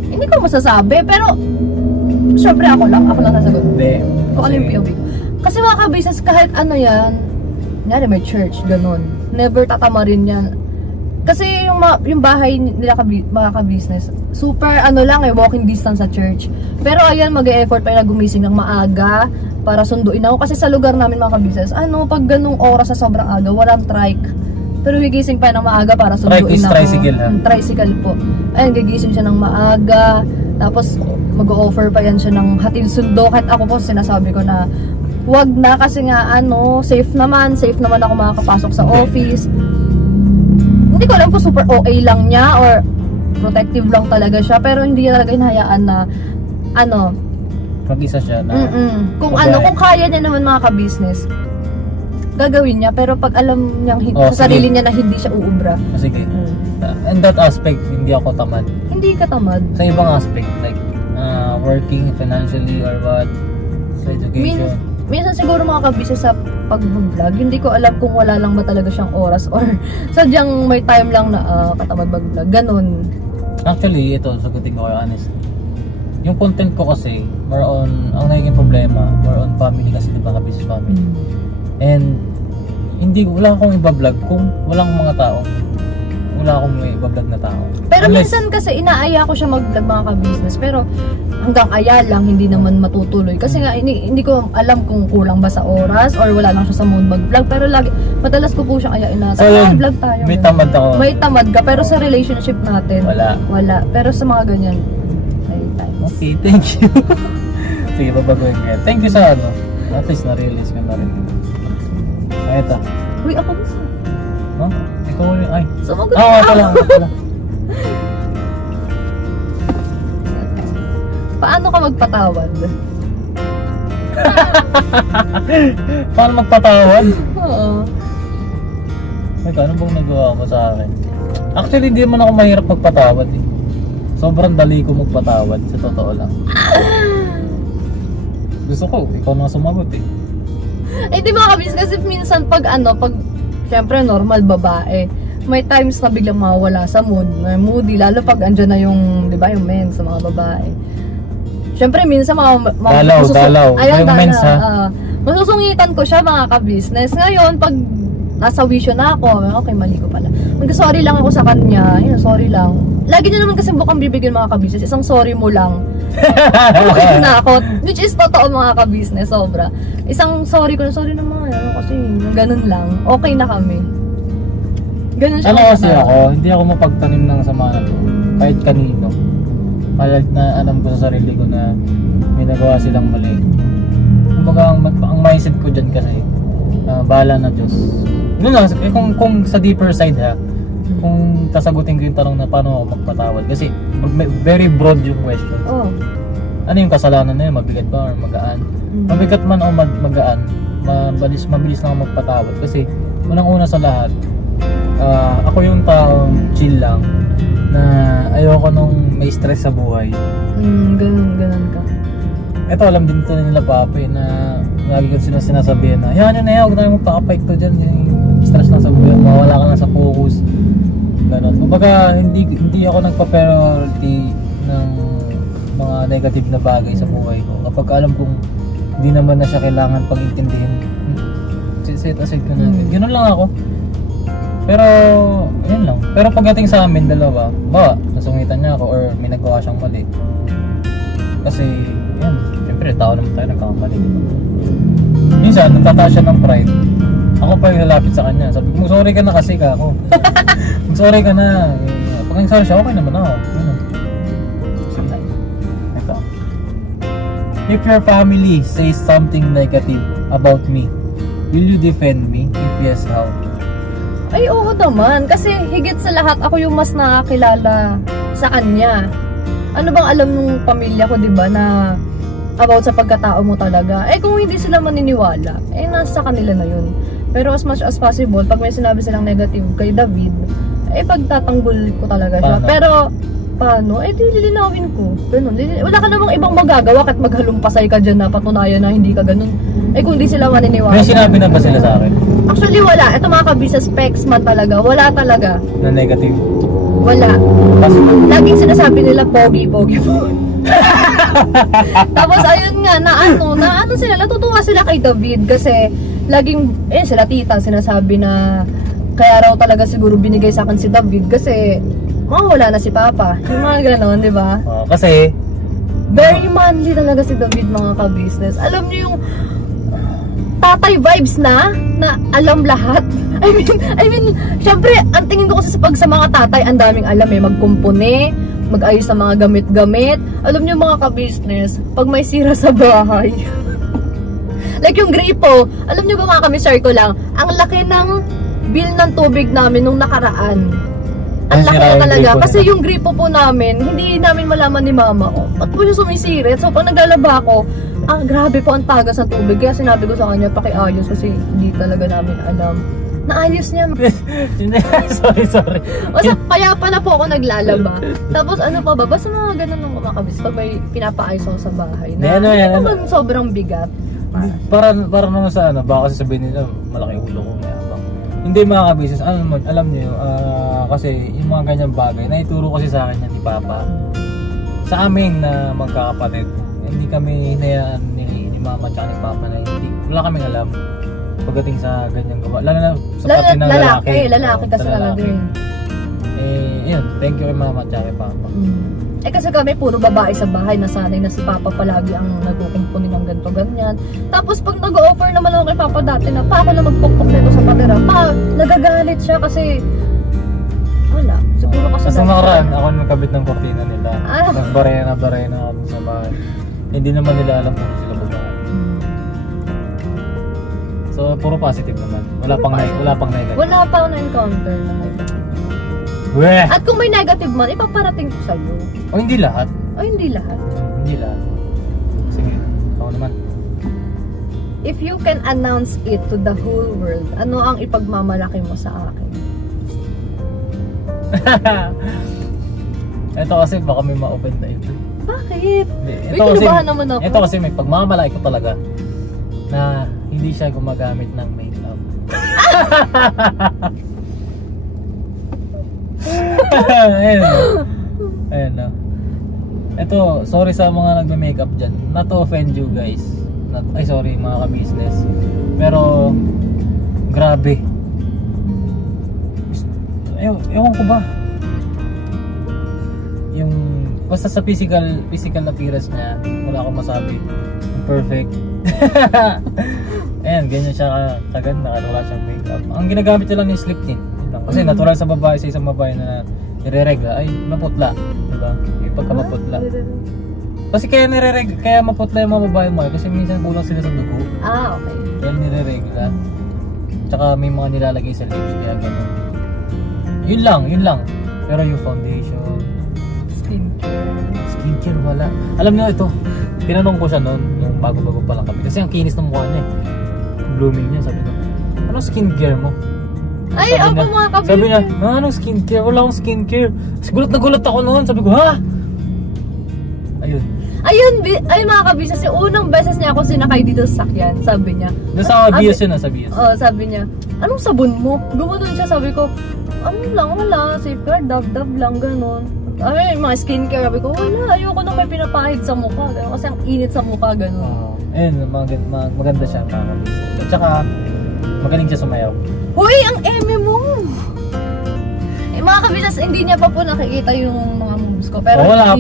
Hindi ko masasabi, pero syempre ako lang sasagot. Hindi. Kung ano yung POV. Kasi mga kabisas, kahit ano yan, nangyari may church, ganun. Never tatama rin yan. Kasi yung bahay nila mga ka-business, super walking distance sa church. Pero ayan, mag-e-effort pa yung gumising ng maaga para sunduin ako. Kasi sa lugar namin mga ka-business, pag ganung oras sa sobrang aga, walang trike. Pero gigising pa ng maaga para sunduin trike is ako. Tricycle ha? Tricycle po. Ayun, gigising siya ng maaga. Tapos mag-o-offer pa yan siya ng hatid sundo. Kahit ako po sinasabi ko na wag na kasi nga safe naman ako makakapasok sa office. Hindi ko alam po super OA lang niya or protective lang talaga siya, pero hindi niya talaga hinahayaan na mag-isa siya na kung kung kaya niya naman mga ka-business, gagawin niya, pero pag alam niyang sa sarili niya na hindi siya uubra. Sige. In that aspect, hindi ako tamad. Hindi ka tamad. Sa ibang aspect, like working financially or what, sa education. Minsan siguro mga ka-business sa pag-vlog, hindi ko alam kung wala lang ba talaga siyang oras or sadyang may time lang na katamad mag-vlog. Ganon. Actually, ito, sagutin ko kayo honestly. Yung content ko kasi, more on, ang naging problema, more on family kasi, diba, ka-business family. And, wala akong iba-vlog kung walang mga tao. Wala akong may iba-vlog na tao. Pero minsan kasi inaaya ko siya mag-vlog mga ka-business, pero hanggang aya lang, hindi naman matutuloy. Kasi nga, hindi ko alam kung kulang ba sa oras or wala lang siya sa mood mag-vlog. Pero madalas ko po siyang ayain na, vlog tayo. May tamad ako. May tamad ka, pero sa relationship natin, wala. Pero sa mga ganyan, may times. Okay, thank you. Sige, babaguhin ko yan. Thank you sa at least na-realize ko na rin. Ay, ito. Uy, ako gusto. No? Ikaw rin, ay. Sumagot ito lang. Paano ka magpatawad? Paano magpatawad? Oo. Ano bang nagawa mo sa akin? Actually, hindi man ako mahirap magpatawad eh. Sobrang dali ko magpatawad, sa totoo lang. Gusto ko, ikaw na sumagot eh. Di ba kabis? Kasi minsan pag syempre normal babae. may times na biglang mawawala sa mood, na moody, lalo pag andyan na yung, di ba, yung men sa mga babae. Siyempre, minsan dalaw. Ayun, Yung men's, ha? masusungitan ko siya, mga ka-business. Ngayon, pag nasa wisyo na ako, okay, mali ko pala. Mag-sorry lang ako sa kanya, yun, sorry lang. Lagi niya naman kasi bukang bibigyan mga ka-business, isang sorry mo lang. Okay na ako. Which is totoo mga ka-business, sobra. Isang sorry ko, sorry naman, kasi ganun lang. Okay na kami. Ganun siya. Ano kasi ako, hindi ako mapagtanim ng sama na to. Kahit kanino. Kahit na alam ko sa sarili ko na may nagawa silang mali. Kumbaga, ang mindset ko dyan kasi, bahala na Diyos. Yun lang, kung sa deeper side ha, kung kasagutin ko yung tanong na paano ako magpatawad. Kasi very broad yung question. Oh. Ano yung kasalanan na yun? Mabigat ba or magaan? Mabigat man o magaan, mabilis lang ako magpatawad. Kasi unang-una sa lahat, ako yung taong chill lang na ayoko nung may stress sa buhay. Ganun ka. Ito alam din ito nila papa na lagi ko sinasabihan na yan na yan, huwag na magpaka-apekto dyan, stress lang sa buhay, mawala ka na sa focus, gano'n. Kumbaga hindi ako nagpa-priority ng mga negative na bagay sa buhay ko kapag alam kong hindi naman na siya kailangan pag-intindihin, set aside ko na. Gano'n lang ako. Pero, yun lang. Pero pagdating sa amin, dalawa, nasungitan niya ako or may nagawa siyang mali. Kasi, yan, siyempre, tao naman tayo, nagkakamali. Minsan, nagtataas siya ng pride. Ako pa yung lalapit sa kanya. Sabi ko, sorry ka na kasi ka ako. Sorry ka na. Pag nag-sorry siya, okay naman ako. Ito. If your family says something negative about me, will you defend me? If yes, how? Ay, oo naman. Kasi higit sa lahat, ako yung mas nakakilala sa kanya. Ano bang alam nung pamilya ko, diba, na about sa pagkatao mo talaga? Eh, kung hindi sila maniniwala, eh, nasa kanila na yun. Pero as much as possible, pag may sinabi silang negative kay David, eh, pagtatanggol ko talaga siya. Paano? Pero, paano? Eh, lilinawin ko. Ganun. Wala ka namang ibang magagawa kahit maghalumpasay ka dyan na patunayan na hindi ka ganun. Eh, kung di sila maniniwala. May sinabi na ba sila sa akin? Actually, wala. Ito mga kabisa specs man talaga. Wala talaga. Na negative? Wala. Kasi, Laging sinasabi nila, pogi. Tapos, ayun nga, na ano sila, natutuwa sila kay David kasi laging, sila tita, sinasabi na kaya raw talaga siguro binigay sa akin si David kasi wala na si Papa. Yung mga ganon, di ba? kasi, Very manly talaga si David, mga ka-business. Alam niyo yung tatay vibes na alam lahat. I mean, syempre, ang tingin ko kasi sa mga tatay, ang daming alam magkumpone, mag-ayos ng mga gamit-gamit. Alam niyo mga ka-business, pag may sira sa bahay, like yung gripo, alam niyo ba mga kami-share ko lang, ang laki ng bill ng tubig namin nung nakaraan. Ang laki na talaga. Kasi yung gripo po namin, hindi namin malaman ni mama, ba't po siya sumisirit? So pag naglalaba ako, grabe po ang tagas ng tubig. Kaya sinabi ko sa kanya, pakiayos kasi hindi talaga namin alam. Naayos niya. sorry. Basta kaya pa na po ako naglalaba. Tapos ano pa ba? Basta mga ganun ng mga kabis pag may pinapaayos ako sa bahay. Na naman sobrang bigat. Para naman sa baka sasabihin nila, malaki ulo ko. Hindi mga ka-business, alam niyo, kasi yung mga ganyang bagay, naituro kasi sa akin yan ni Papa. Sa amin na magkakapatid, hindi kami hinayaan ni Mama at ni Papa na wala kaming alam pagdating sa ganyang gawa. Lalo na sa pati ng lalaki. Lalaki kasi talaga yun. Yun, thank you kay Mama at kay Papa. Kasi kami puro babae sa bahay, nasanay na si Papa palagi ang nagkukumpuni ng ganito ganyan. Tapos pag nag-offer naman ako kay Papa dati na pa ako na magpukpok nito sa patera, nagagalit siya kasi wala, siguro kasi sa nakaraan, ako nagkabit ng kortina nila. Nagbarena ako sa bahay. Hindi naman nila alam kung sila babae. So puro positive naman. Wala pang negative. Wala pa ako na-encounter na negative. At kung may negative man, ipaparating ko sa'yo. O hindi lahat. Hindi lahat. Sige, ikaw naman. If you can announce it to the whole world, ano ang ipagmamalaki mo sa akin? Ito kasi baka may ma-open na ito. Bakit? Ito kasi, naman ako. Ito kasi may pagmamalaki ko talaga na hindi siya gumagamit ng makeup. Ayun. Ayun na. Ito, sorry sa mga nagme-makeup dyan. Not to offend you guys. Ay sorry mga ka-business. Pero grabe. Ewan ko ba. Yung basta sa physical appearance niya, wala akong masabi. Perfect. Ayan, ganyan siya kaganda, wala siyang makeup. Ang ginagamit niya lang yung slip tint. Kasi natural sa babae, sa isang babae na nire-regla ay maputla, di ba? Yung pagkamaputla. Kasi kaya maputla yung mga babae mo kasi minsan kulang sila sa dugo. Okay. Kaya nire-regla. Tsaka may mga nilalagay sa lips, kaya gano'n. Yun lang. Pero yung foundation, skincare wala. Alam niyo ito, tinanong ko siya noon, nung bago-bago pa lang kami. Kasi ang kinis ng mukha niya eh. Blooming niya, sabi ko, anong skincare mo? Ay, ako mga kabili. Sabi niya, anong skincare? Wala akong skincare. Gulat na gulat ako noon. Sabi ko, ha? Ayun, mga kabisnes, yung unang beses niya ako sinakay dito sa sakyan, sabi niya. Nasa BS yun, nasa BS. Sabi niya, anong sabon mo? Gumanon siya, sabi ko, ano lang, wala, safeguard, dab lang, ganun. Ay, mga skincare, sabi ko, wala, ayoko nang may pinapahid sa mukha, kasi ang init sa mukha, ganun. Ayun, maganda siya, mga kabisnes. At saka, magaling siya sumayaw. Uy, ang eme mo! Mga kabisnes, hindi niya pa po nakikita yung mga moves ko. Pero wala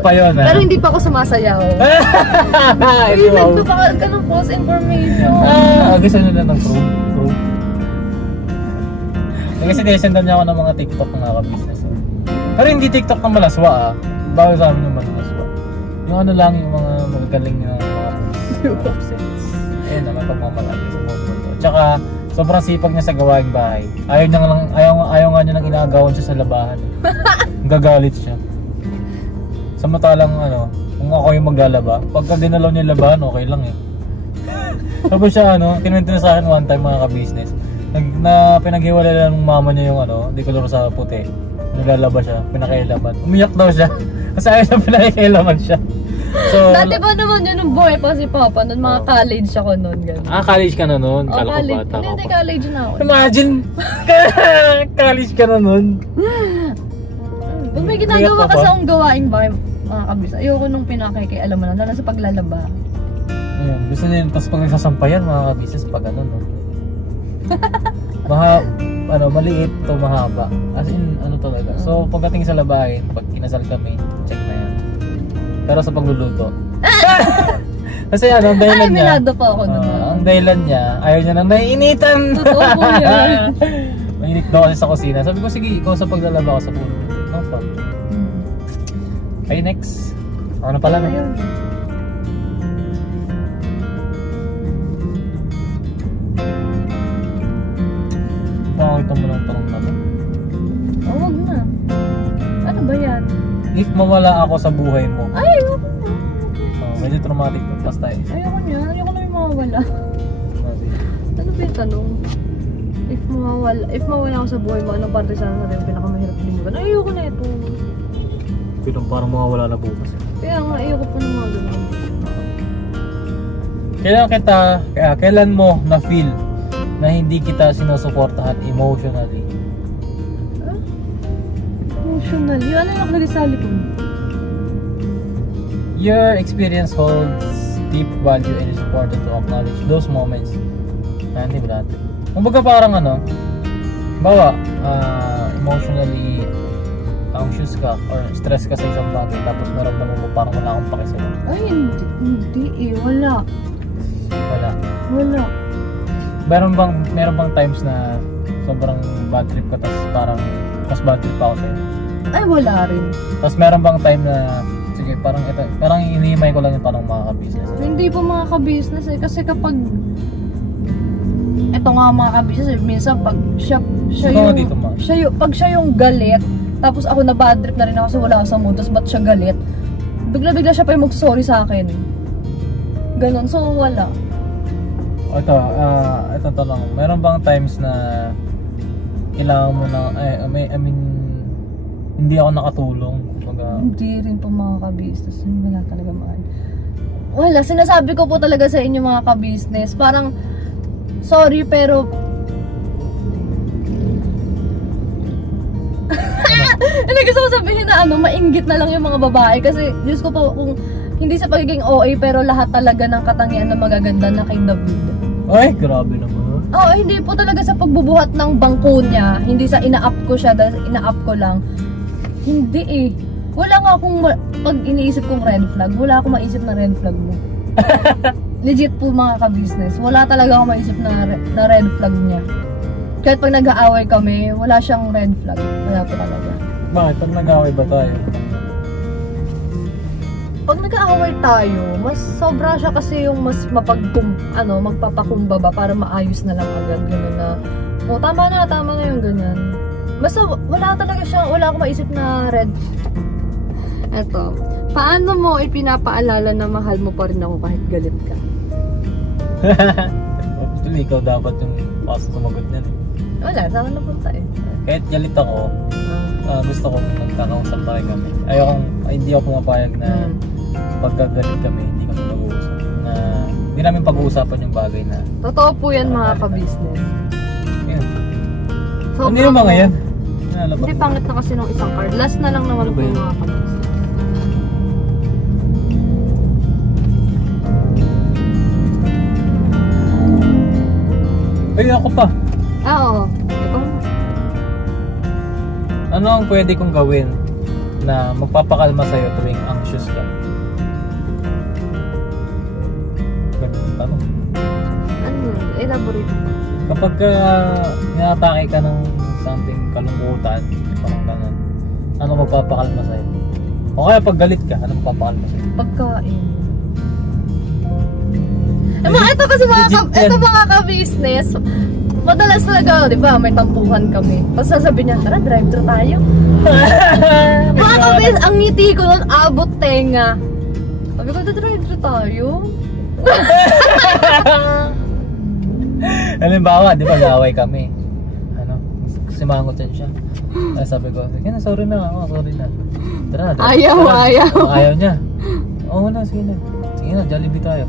pa yun. Pero hindi pa ako sumasayaw. Uy, nagpapakal ka ng false information. Gusto nyo na ng proof. Kasi sinesendan niya ako ng mga TikTok ng mga kabisnes. Pero hindi TikTok ng malaswa Bawal sa amin ng malaswa. Yung ano lang, yung mga magagaling ng mga moves. Ayun naman, pagmamalaki sa moves. Tsaka, sobrang sipag niya sa gawaing bahay. Ayaw nga niya nang inaagawan siya sa labahan. Gagalit siya. Samantalang kung ako yung maglalaba, pagka dinalaw niya labahan, okay lang eh. Tapos siya kinuwento na sa akin one time mga ka-business. Pinaghiwalay lang ng mama niya yung di color sa puti. Naglalaba siya, pinakailaman. Umiyak daw siya. Kasi ayaw siya pinakailaman siya. So, dati pa naman yun nung boy pa si Papa nun, mga college ako nun. Ganun. College ka na nun? Kala ko college. bata ka Hindi, pa. college na ako. Imagine! College ka na nun? Kung may ginagawa kasi akong gawain ba, mga kabis, ayoko nung pinakikialaman na, lalo sa paglalaba. Ayun, gusto niya yun, tapos pag nagsasampayan mga kabisnes, pag maliit to mahaba. As in, talaga. So, pagdating sa labahin, pag kinasal kami, check na yan. Pero sa pagluluto. Kasi ang dahilan niya. Minado pa ako naman. Ang dahilan niya, ayaw niya nang naiinitan. Totoo po yan. Mainit daw kasi sa kusina. Sabi ko, sige, ikaw sa paglalaba ko sa puno. No problem. Okay, next. Ako na pala na. Pakakita mo lang tanong na to. Wag na. Ano ba yan? If mawala ako sa buhay mo. Ay, ayoko na. Medyo traumatic to. Plus tayo. Ayoko niya. Ayoko na yung mawawala. Ano ba yung tanong? If mawala ako sa buhay mo, anong parte sana natin yung pinakamahirap linggan? Ayoko na ito. Pero parang mawawala na bukas. Kaya nga, ayoko pa ng mga ganun. Kailan mo na-feel na hindi kita sinusuportahan emotionally? Emotionally? Ano yung nakalagay sa likod? Your experience holds deep value and is important to acknowledge those moments. Hindi ba natin? Kumbaga parang emotionally anxious ka or stress ka sa isang bagay tapos naramdaman mo parang wala akong paki sa'yo. Ay, hindi wala. Meron bang times na sobrang bad trip ka tapos parang mas bad trip ako sa'yo? Ay, wala rin. Tapos meron bang time na sige, parang inihimay ko lang yung tanong mga ka-business. Hindi po mga ka-business kasi kapag eto nga mga ka-business minsan pag pag siya yung galit tapos ako na bad trip na rin ako kasi wala ako sa mood tapos ba't siya galit bigla siya pa yung mag-sorry sa akin ganon, so wala. Ito tanong, meron bang times na kailangan mo na hindi ako nakatulong? Hindi rin po mga ka-business, wala talaga mahal. Wala, sinasabi ko po talaga sa inyo mga ka-business, parang sorry pero Actually, gusto ko sabihin na mainggit na lang yung mga babae. Kasi, Diyos ko po, kung hindi sa pagiging OA, pero lahat talaga ng katangian na magaganda na kay David. Ay, grabe naman. Oo, hindi po talaga sa pagbubuhat ng bangko niya. Hindi sa ina-up ko siya, dahil ina-up ko lang. Hindi eh. Wala nga akong, pag iniisip kong red flag, wala akong maisip na red flag mo. Legit po mga ka-business. Wala talaga akong maisip na red flag niya. Kahit pag nag-aaway kami, wala siyang red flag. Wala po talaga. Bakit? Pag nag-aaway ba tayo? Pag nag-aaway tayo, mas sobra siya kasi yung mas magpapakumbaba para maayos na lang agad. Gano'n na, tama na yung ganyan. Basta wala talaga siya, wala akong maisip na red. Eto, paano mo ipinapaalala na mahal mo pa rin ako kahit galit ka? Actually, ikaw dapat yung sumagot niyan. Wala, saan na punta eh. Kahit galit ako, gusto ko magkakausap pa rin kami. Hindi ako pumapayag na pagkagalit kami, hindi kami mag-uusap. Hindi namin pag-uusapan yung bagay na... Totoo po yan mga ka-business. Yun. So, hindi naman ngayon. Hindi, pangit na kasi nung isang card. Last na lang naman po yung mga ka-business. Ay, ako pa. Oo. Ito. Ano ang pwede kong gawin na magpapakalma sa'yo tuwing anxious ka? Ano? Elaborate. Kapag inatake ka ng something, kalungkutan, parang ganun, ano magpapakalma sa'yo? O kaya pag galit ka, ano magpapakalma sa'yo? Pagkain. Ito kasi mga ka-business, madalas talaga, di ba, may tampuhan kami. Tapos sasabihin niya, tara, drive-thru tayo. Mga ka-business, ang ngiti ko nun, abot tenga. Sabi ko, drive-thru tayo? Halimbawa, di ba, naway kami. Simangot yan siya. Ay, sabi ko, sige na, sorry na. Tara, ayaw. Ayaw niya. Oo na, sige na. Sige na, Jollibee tayo.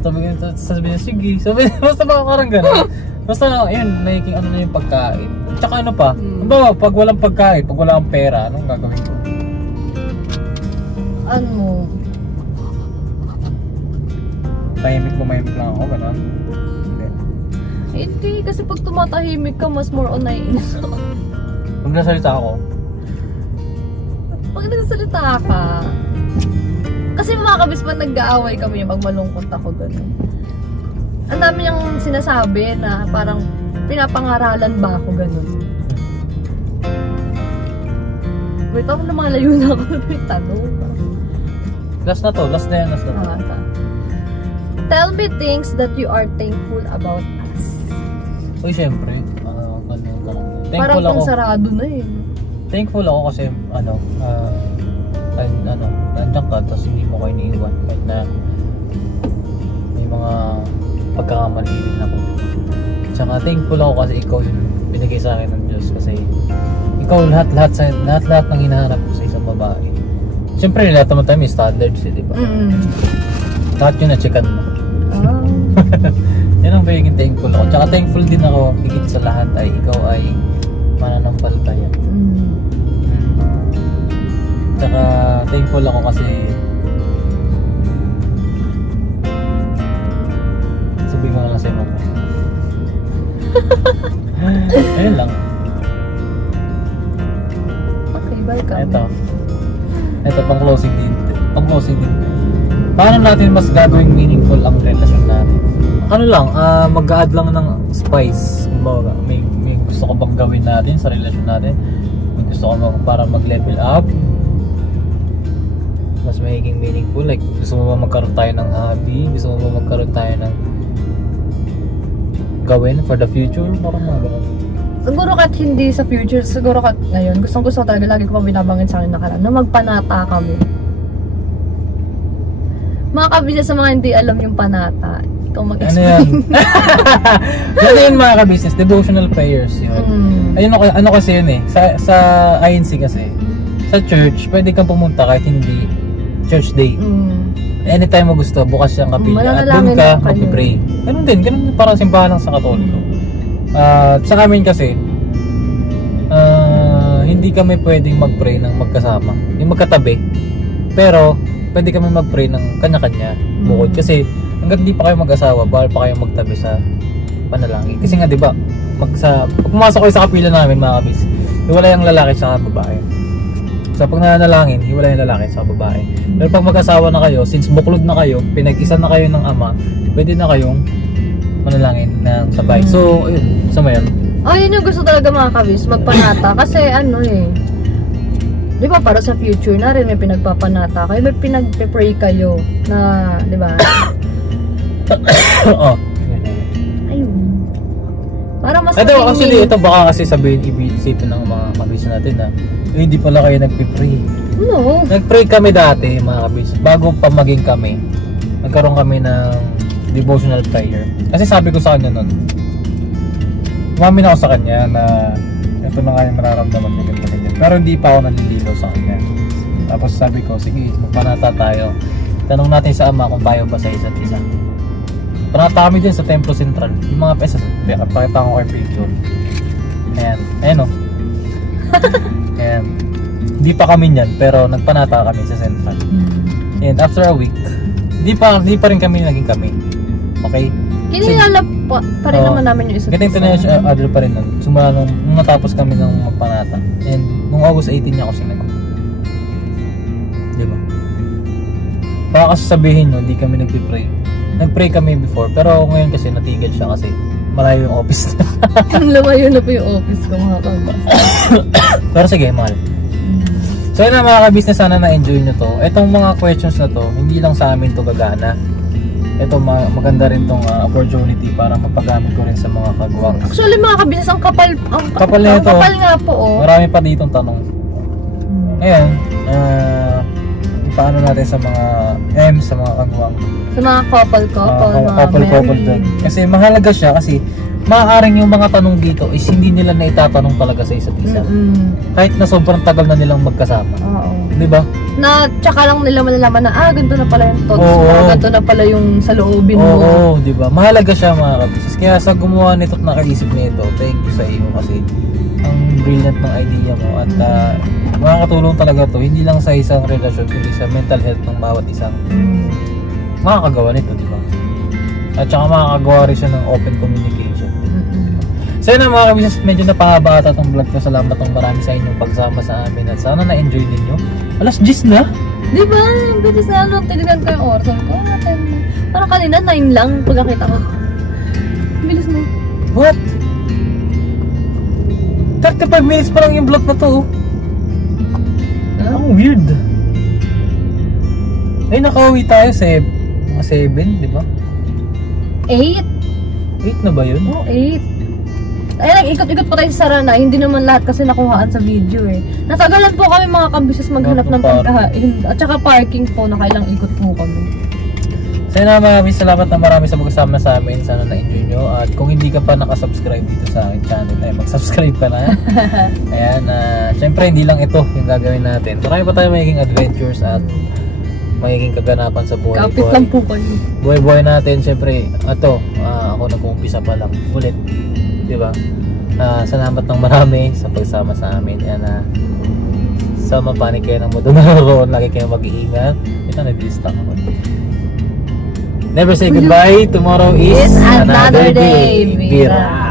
Sabi niya, sige. Basta parang gano'n. Basta yun, naging ano na yung pagkain. Tsaka ano pa, ba, pag walang pagkain, pag wala kang pera, anong gagawin ko? Ano? Mahimik lang ako, gano'n? Hindi, kasi pag tumatahimik ka, mas more on naiinis ako. Pag nasalita ako? Pag nagsasalita ka, kasi mga kabis pa nag-aaway kami pag malungkot ako gano'n. Ang dami niyang sinasabi na parang pinapangaralan ba ako gano'n. Wait, ako na mga layo na ako may tanong. Last na to. Tell me things that you are thankful about us. Uy, syempre. Parang pang sarado na eh. Thankful ako kasi nandiyan ka, tapos hindi mo kayo iniiwan kahit na may mga pagkakamali din ako. Tsaka thankful ako kasi ikaw yung binigay sa akin ng Diyos, kasi ikaw lahat ng hinahanap ko sa isang babae. Siyempre lahat naman tayo may standards di ba? Lahat yun na-checkan mo. Yan ang pagiging thankful ako. Tsaka thankful din ako, higit sa lahat ay ikaw ay mananampalataya. Tsaka thankful ako kasi sabihin mo na lang sa'yo mo. Ayun lang. Okay, welcome. Ito pang closing din. Paano natin mas gagawing meaningful ang relasyon natin? Ano lang, mag-a-add lang ng spice. May gusto ko bang gawin natin sa relasyon natin? May gusto ko bang para mag-level up? Mas magiging meaningful. Like, gusto mo ba magkaroon tayo ng hobby? Gusto mo ba magkaroon tayo ng gawin for the future? Parang mga ganun. Siguro kahit hindi sa future, siguro kahit ngayon, gusto talaga, lagi ko pa binabangin sa akin nakaraan, na magpanata kami. Mga kabisa sa mga hindi alam yung panata, ikaw mag-explain. Ano yun mga ka-business? Devotional prayers yun. Ayun, ano kasi yun eh. Sa INC kasi, sa church, pwede kang pumunta kahit hindi church day. Anytime mo gusto, bukas siyang kapilya. At doon ka mag-pray. Ganun din parang simbahan lang sa Katoliko. Sa amin kasi, hindi kami pwedeng mag-pray ng magkasama. Yung magkatabi. Pero, pwede kami mag-pray ng kanya-kanya bukod. Kasi, hanggang hindi pa kayo mag-asawa, bawal pa kayo magtabi sa panalangin. Kasi nga, di ba, pag pumasok kayo sa kapila namin, mga kabis, hiwalay ang lalaki sa babae. So, pag nananalangin, hiwalay ang lalaki sa babae. Pero pag mag-asawa na kayo, since buklod na kayo, pinag-isa na kayo ng ama, pwede na kayong manalangin ng sabay. So, ayun, sama yun. Yun yung gusto talaga mga kabis, magpanata. Kasi ano di ba para sa future na rin may pinagpapanata kayo, may pinag-pray kayo na, di ba? Oo. Ayun. Para mas Ito, actually, ito baka kasi sabihin, ibisipin ng mga kabis natin na hindi pala kayo nagpipray. No. Nag-pray kami dati, mga kabis. Bago pa maging kami, nagkaroon kami ng devotional prayer. Kasi sabi ko sa kanya nun, umamin ako sa kanya na ito na nga yung nararamdaman ko ganyan. Pero hindi pa ako nanliligaw sa kanya. Tapos sabi ko, sige, magpanata tayo. Tanong natin sa ama kung tayo ba sa isa't isa. Panata kami din sa Templo Central. Yung mga pesa, pakita ko kay picture. Ayan o. Ayan. Hindi pa kami niyan, pero nagpanata kami sa Central. And after a week, hindi pa rin kami naging kami. Okay? Kininala pa rin naman namin yung isa't isa. Ganito na yung adult pa rin nun. Sumula nung natapos kami ng magpanata. And nung August 18 niya ako sinagot. Diba? Baka kasi sabihin nyo, hindi kami nag-pray. Nag-pray kami before, pero ngayon kasi natigil siya kasi malayo yung office na. Lumayo na po yung office ko mga kabis. Pero sige, mahal. So yun na mga kabis na sana na-enjoy nyo to. Itong mga questions na to, hindi lang sa amin to gagana. Ito maganda rin tong opportunity para mapagamit ko rin sa mga kagawang. Actually mga kabis, ang kapal na ito. Kapal nga po Marami pa ditong tanong. Ngayon, paano natin sa mga sa mga kagawang? Sa mga couple doon. Kasi mahalaga siya kasi maaaring yung mga tanong dito is hindi nila na itatanong talaga sa isa't isa. Kahit na sobrang tagal na nilang magkasama. Oo. Di ba? Na tsaka lang nila malalaman na ganito na pala yung thoughts mo, ganito na pala yung sa loobin mo. Oo, di ba? Mahalaga siya mga kabisnes. Kaya sa gumawa nito at nakaisip nito, thank you sa iyo kasi ang brilliant ng idea mo at makakatulong talaga to hindi lang sa isang relasyon kundi sa mental health ng bawat isang makakagawa nito, di ba? At saka makakagawa rin siya ng open communication. So yun na mga kabisnes, medyo napahaba ata itong vlog ko. Salamat ng marami sa inyong pagsama sa amin at sana na-enjoy ninyo. Alas 10 na? Di ba? Bilis na tinignan ko yung oras. Ko, parang kanina 9 lang pagkakita ko. Bilis na. What? 35 minutes pa lang yung vlog na to. Ang weird. Ay, nakauwi tayo sa mga 7, di ba? 8? 8 na ba yun? Oo, 8. Ay, ikot-ikot pa tayo sa Sarana. Hindi naman lahat kasi nakuhaan sa video eh. Natagalan po kami mga kabisnes maghanap ng pagkain. At saka parking po, nakailang ikot po kami. So yun na salamat na marami sa pagkasama sa amin. Sana na-enjoy nyo. At kung hindi ka pa nakasubscribe dito sa aking channel, ay mag-subscribe ka na. Ayan, syempre hindi lang ito yung gagawin natin. Marami pa tayo magiging adventures at magiging kaganapan sa buhay. Kapit lang po kayo. Buhay-buhay natin, syempre, ako nag-uumpisa pa lang ulit. Diba? Salamat ng marami sa pagsama sa amin. Yan sa mapanig kayo ng mundo naroon. Lagi kayo mag-iingat. Ito, nag-distract ako. Never say goodbye. Tomorrow is another day. Bira.